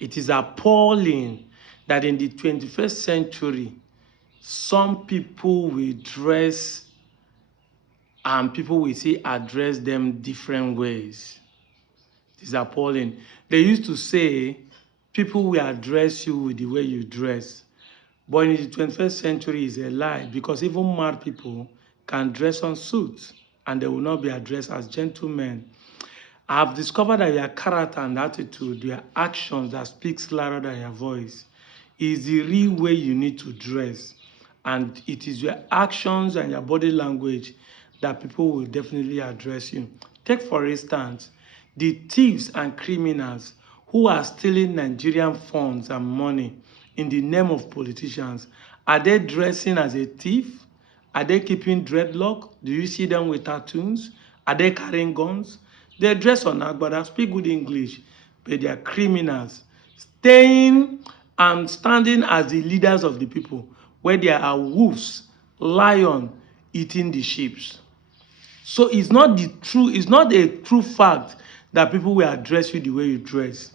It is appalling that in the 21st century, some people will dress and people will see address them different ways. It is appalling. They used to say people will address you with the way you dress. But in the 21st century is a lie, because even mad people can dress on suits and they will not be addressed as gentlemen. I have discovered that your character and attitude, your actions that speaks louder than your voice, is the real way you need to dress. And it is your actions and your body language that people will definitely address you. Take, for instance, the thieves and criminals who are stealing Nigerian funds and money in the name of politicians. Are they dressing as a thief? Are they keeping dreadlock? Do you see them with tattoos? Are they carrying guns? They dress on agbada, speak good English, but they are criminals, staying and standing as the leaders of the people, where there are wolves, lion eating the sheep. So it's not a true fact that people will address you the way you dress.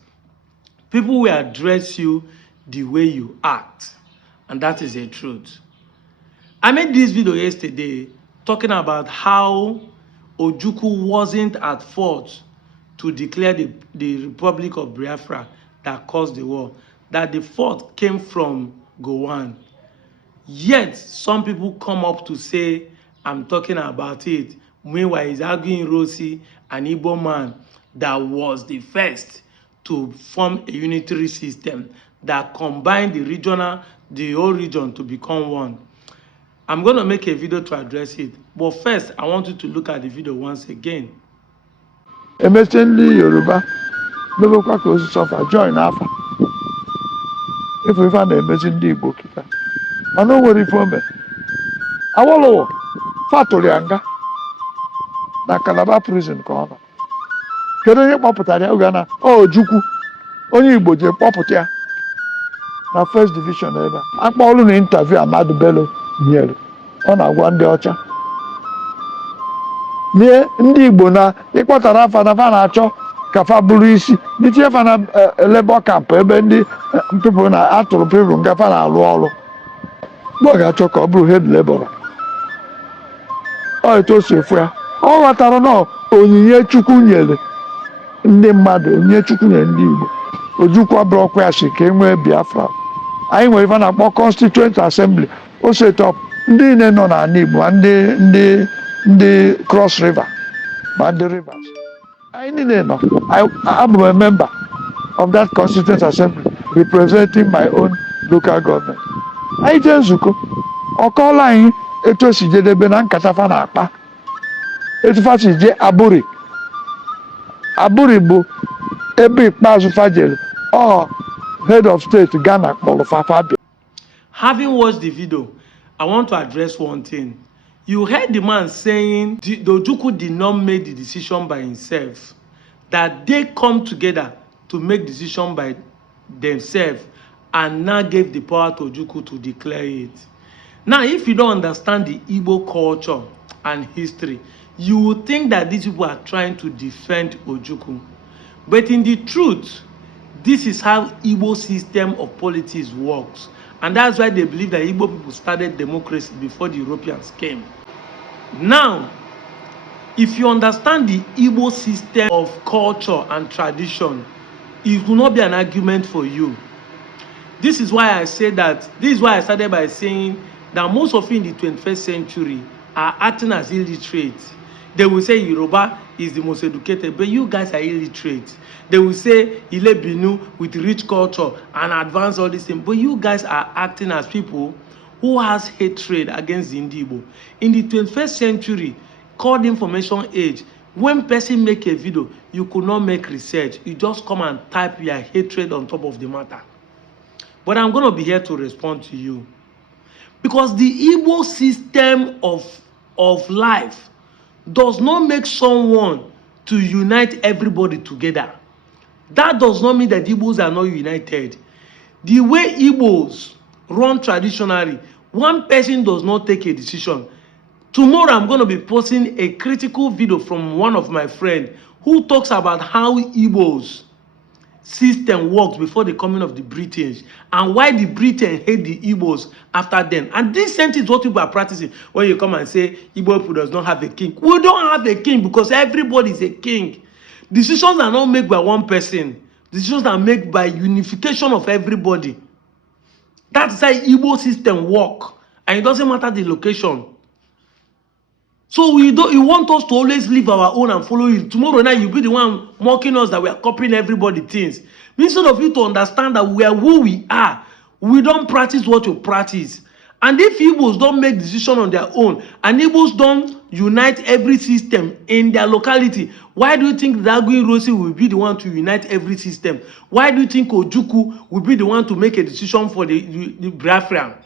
People will address you the way you act, and that is the truth. I made this video yesterday talking about how Ojukwu wasn't at fault to declare the Republic of Biafra that caused the war, that the fault came from Gowon. Yet, some people come up to say, I'm talking about it. Meanwhile, it's Aguyi Ironsi, an Igbo man that was the first to form a unitary system that combined the whole region to become one. I'm going to make a video to address it. But first, I want you to look at the video once again. Emergently Yoruba, mebekwa ka osi sọfa join afa. Ife ife a na-emezi ndị Igbo kịta. Mana o nwere ife ome. Awolowo fatụrụ ya nga na Calabar prison ka ọ nọ. Kedu onye kpọpụtara ya oge na Ojukwu onye Igbo je kpọpụta ya na first division ebe a. Akpọọlụ na interview Amadu Bello nyere. Ọ na-agwa ndị ọcha. Nye ndị Igbo na ịkpọtara afa na fa na-achọ ka fa bụrụ isi n'itinye fa na labor camp ebe ndị people na atụrụ people nga fa na-alụ ọrụ mgbe ọ ga-achọ ka ọ bụrụ head laborer. Ọ etu o si efu ya ọ ghọtara na onyinye Chukwu nyere ndị mmadụ, onyinye Chukwu nyere ndị Igbo. Ojukwu abụrụkwa ya si ka e nwee Biafra. Anyị nwere ife na-akpọ Constituent Assembly o setọp ndị niile nọ n'ala Igbo ma ndị Cross River ma ndị Rivers. Anyị niile nọ. I'm a member of that Constituent Assembly representing my own local government. Anyị jee nzukọ ọ kọọla anyị etu o si jedebe na nkata fa na-akpa etu fa si jee Aburi. Aburi bụ ebe ikpeazụ fa jere head of state Ghana kpọrọ fa bịa. Having watched the video, I want to address one thing. You heard the man saying the Ojukwu did not make the decision by himself, that they come together to make decision by themselves and now gave the power to Ojukwu to declare it. Now, if you don't understand the Igbo culture and history, you would think that these people are trying to defend Ojukwu. But in the truth, this is how Igbo system of politics works. And that's why they believe that Igbo people started democracy before the Europeans came. Now, if you understand the Igbo system of culture and tradition, it will not be an argument for you. This is why I started by saying that most of you in the 21st century are acting as illiterate. They will say Yoruba is the most educated, but you guys are illiterate. They will say Ile Binu with rich culture and advance all these things, but you guys are acting as people who has hatred against the Ndigbo. In the 21st century, called information age, when person make a video, you could not make research. You just come and type your hatred on top of the matter. But I'm going to be here to respond to you. Because the Igbo system of life does not make someone to unite everybody together. That does not mean that Igbos are not united. The way Igbos run traditionally, one person does not take a decision. Tomorrow I'm going to be posting a critical video from one of my friends who talks about how Igbos system worked before the coming of the British, and why the Britain hate the Igbos after them. And this sentence is what people are practicing when you come and say Igbo people does not have a king. We don't have a king because everybody is a king. Decisions are not made by one person. Decisions are made by unification of everybody. That's how Igbo system work, and it doesn't matter the location. So you want us to always leave our own and follow you. Tomorrow night you'll be the one mocking us that we are copying everybody things. Instead of you to understand that we are who we are, we don't practice what you practice. And if Igbos don't make decision on their own, and Igbos don't unite every system in their locality, why do you think that Aguyi will be the one to unite every system? Why do you think Ojukwu will be the one to make a decision for the Biafran?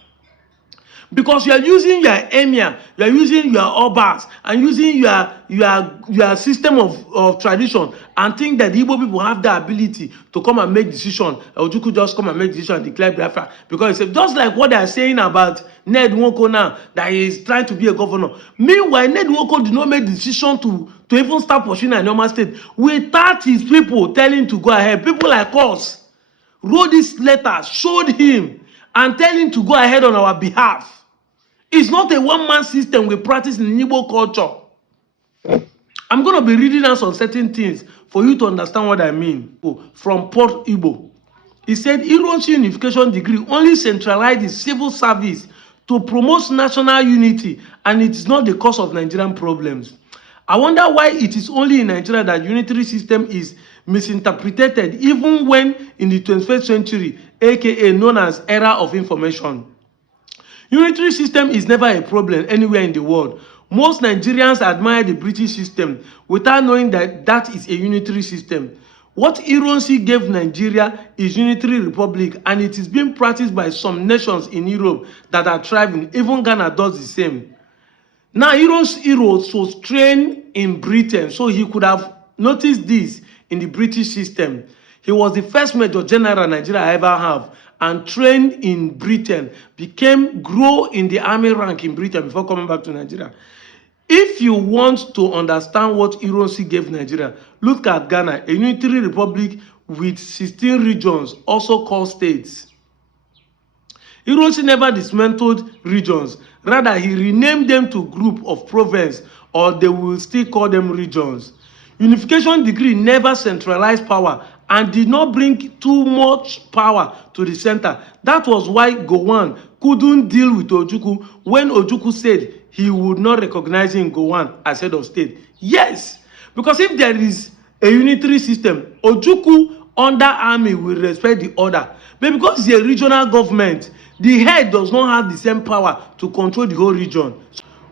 Because you are using your emir, you are using your obas, and using your system of tradition, and think that the Igbo people have the ability to come and make decision. Ojukwu just come and make decision and declare Biafra. Because it's just like what they are saying about Ned Nwoko now, that he is trying to be a governor. Meanwhile, Ned Nwoko did not make the decision to even start pursuing a normal state without his people telling him to go ahead. People like us wrote this letter, showed him, and tell him to go ahead on our behalf. It's not a one-man system we practice in Igbo culture. I'm going to be reading out some certain things for you to understand what I mean. From Port Igbo. He said, Ironsi unification degree only centralized the civil service to promote national unity, and it is not the cause of Nigerian problems. I wonder why it is only in Nigeria that unitary system is misinterpreted, even when in the 21st century, aka known as era of information. Unitary system is never a problem anywhere in the world. Most Nigerians admire the British system without knowing that that is a unitary system. What Ironsi gave Nigeria is unitary republic, and it is being practiced by some nations in Europe that are thriving. Even Ghana does the same. Now, Ironsi was trained in Britain, so he could have noticed this in the British system. He was the first Major General Nigeria ever have, and trained in Britain, grew in the army rank in Britain before coming back to Nigeria. If you want to understand what Ironsi gave Nigeria, look at Ghana, a unitary republic with 16 regions, also called states. Ironsi never dismantled regions. Rather, he renamed them to group of province, or they will still call them regions. Unification degree never centralized power and did not bring too much power to the center. That was why Gowon couldn't deal with Ojukwu when Ojukwu said he would not recognize him, Gowon, as head of state. Yes, because if there is a unitary system, Ojukwu under army will respect the order. But because it's a regional government, the head does not have the same power to control the whole region.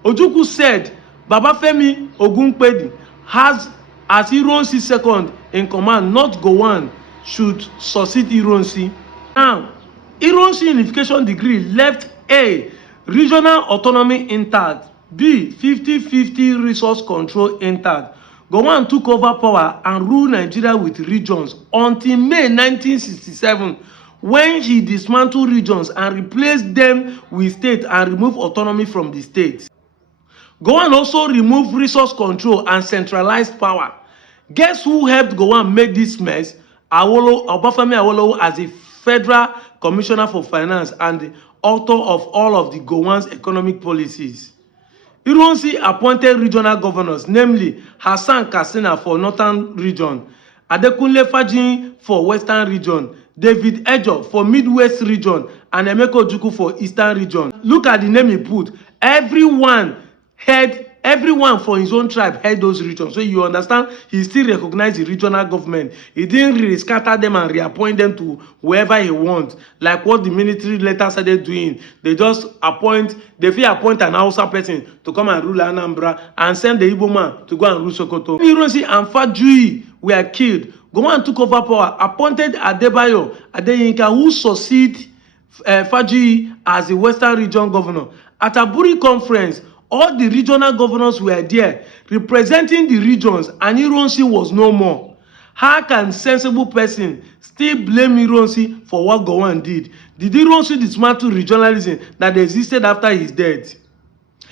Ojukwu said Babafemi Ogunpedi has as Ironsi second in command, not Gowon, should succeed Ironsi. Now, Ironsi unification degree left A, regional autonomy intact, B, 50-50 resource control intact. Gowon took over power and ruled Nigeria with regions until May 1967, when he dismantled regions and replaced them with states and removed autonomy from the states. Gowon also removed resource control and centralized power. Guess who helped Gowon make this mess? Obafemi Awolowo, as a federal commissioner for finance and the author of all of the Gowon's economic policies. Ironsi appointed regional governors, namely Hassan Katsina for northern region, Adekunle Fajin for western region, David Ejo for midwest region, and Emeka Ojukwu for eastern region. Look at the name he put. Everyone for his own tribe had those regions. So you understand, he still recognized the regional government. He didn't really scatter them and reappoint them to wherever he wants, like what the military later started doing. They just appoint an Hausa person to come and rule Anambra and send the Igbo man to go and rule Sokoto. Ironsi and Aguyi were killed. Gowon took over power, appointed Adebayo Adeyinka, who succeeded Aguyi as the Western Region governor. At Aburi conference, all the regional governors were there representing the regions, and Ironsi was no more. How can sensible person still blame Ironsi for what Gowon did? Did Ironsi dismantle regionalism that existed after his death?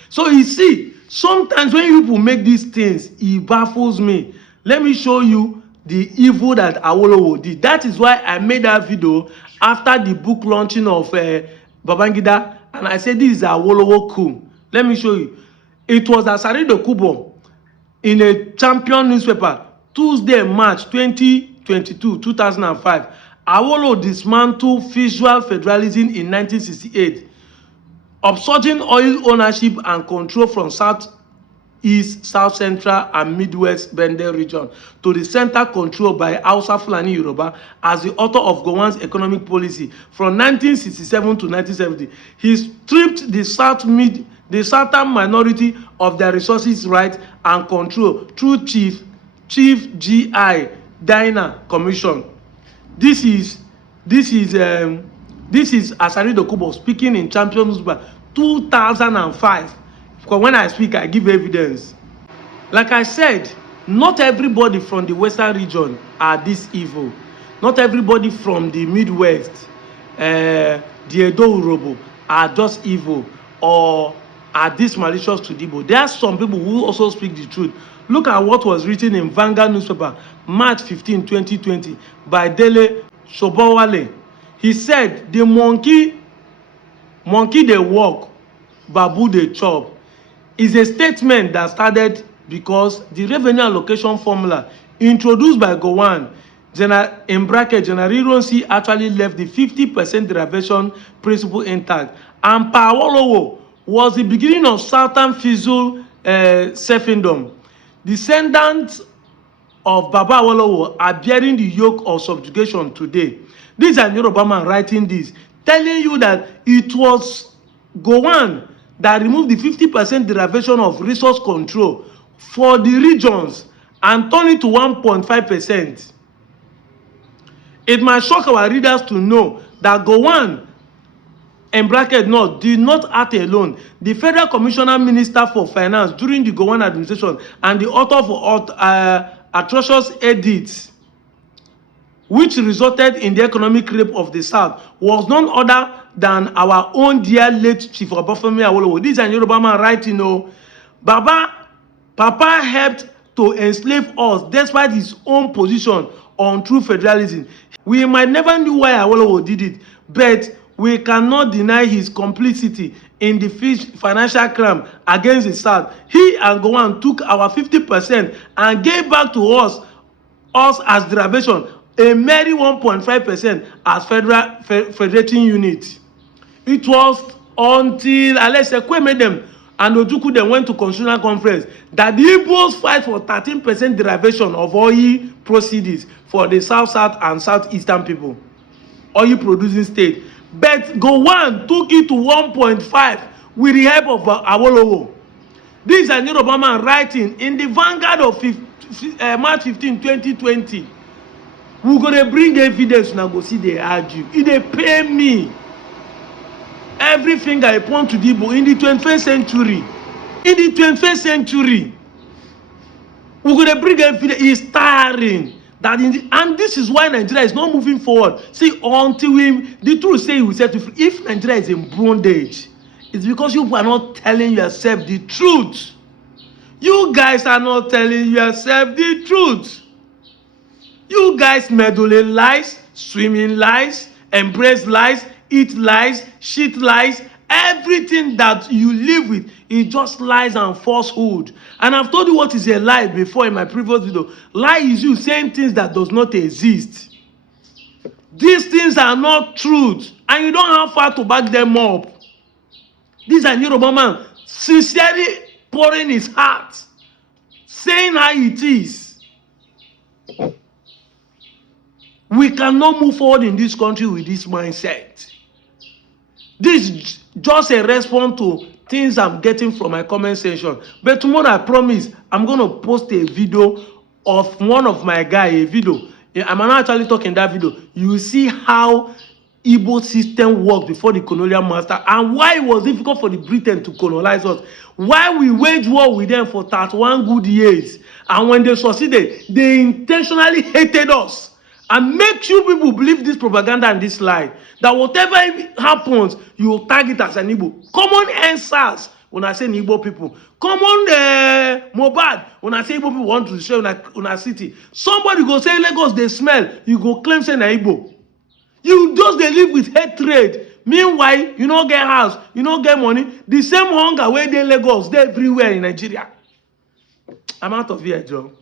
So you see, sometimes when people make these things, it baffles me. Let me show you the evil that Awolowo did. That is why I made that video after the book launching of Babangida, and I said this is Awolowo coup. Let me show you. It was Asari Dokubo in a Champion newspaper, Tuesday, March 2022, 2005. Awolowo dismantled visual federalism in 1968, upsurging oil ownership and control from South-East, South Central, and Midwest Bende region to the center controlled by Hausa Fulani Yoruba as the author of Gowon's economic policy from 1967 to 1970. He stripped the southern minority of their resources, rights, and control through Chief G.I. Dina Commission. This is Asari Dokubo speaking in Champion Newspaper 2005. Because when I speak, I give evidence. Like I said, not everybody from the Western region are this evil. Not everybody from the Midwest, the Edo Urobo, are just evil or are this malicious to Ndigbo. There are some people who also speak the truth. Look at what was written in Vanguard newspaper, March 15, 2020, by Dele Sobowale. He said, the monkey dey walk, babu dey chop, is a statement that started because the revenue allocation formula introduced by Gowon, in bracket, General Ironsi, actually left the 50% derivation principle intact. And Awolowo was the beginning of Southern Fizzle serfdom. Descendants of Baba Awolowo are bearing the yoke of subjugation today. This is an Yoruba man writing this, telling you that it was Gowon that removed the 50% derivation of resource control for the regions and turned it to 1.5%. It might shock our readers to know that Gowon, in bracket North, did not act alone. The Federal Commissioner Minister for Finance during the Gowon administration and the author of atrocious edicts which resulted in the economic rape of the South was none other than our own dear late Chief Obafemi Awolowo. This is an Yoruba man writing, Papa helped to enslave us despite his own position on true federalism. We might never knew why Awolowo did it, but we cannot deny his complicity in the financial crime against the South. He and Gowon took our 50% and gave back to us as derivation, a merry 1.5% as federating unit. It was until Alexekwe made them and Ojukwu then went to constitutional conference that the Igbos fight for 13% derivation of oil proceeds for the South and Southeastern people, oil producing state. But Gowon took it to 1.5 with the help of Awolowo. This is an Yoruba man writing in the Vanguard of March 15, 2020. We're going to bring evidence now, go see they argue. If they pay me, everything I point to Ndigbo in the 21st century. In the 21st century, we're going to bring evidence. It's tiring. And this is why Nigeria is not moving forward. See, until the truth say we set free. If Nigeria is in bondage, it's because you are not telling yourself the truth. You guys are not telling yourself the truth. You guys meddle in lies, swim in lies, embrace lies, eat lies, shit lies. Everything that you live with is just lies and falsehood. And I've told you what is a lie before in my previous video. Lie is you saying things that does not exist. These things are not truth, and you don't have far to back them up. This is a Yoruba man sincerely pouring his heart, saying how it is. We cannot move forward in this country with this mindset. This is just a response to things I'm getting from my comment section. But tomorrow, I promise, I'm going to post a video of one of my guys, a video. I'm not actually talking that video. You will see how Igbo system worked before the colonial master and why it was difficult for the Britain to colonize us. Why we waged war with them for 31 good years. And when they succeeded, they intentionally hated us. And make you people believe this propaganda and this lie. That whatever happens, you will tag it as an Igbo. Common answers when I say Igbo people. Come on, Mobad, when I say Igbo people want to destroy una city. Somebody go say Lagos they smell, you go claim say na Igbo. You just dey live with hatred. Meanwhile, you no get house, you no get money. The same hunger where they Lagos, they everywhere in Nigeria. I'm out of here, Joe.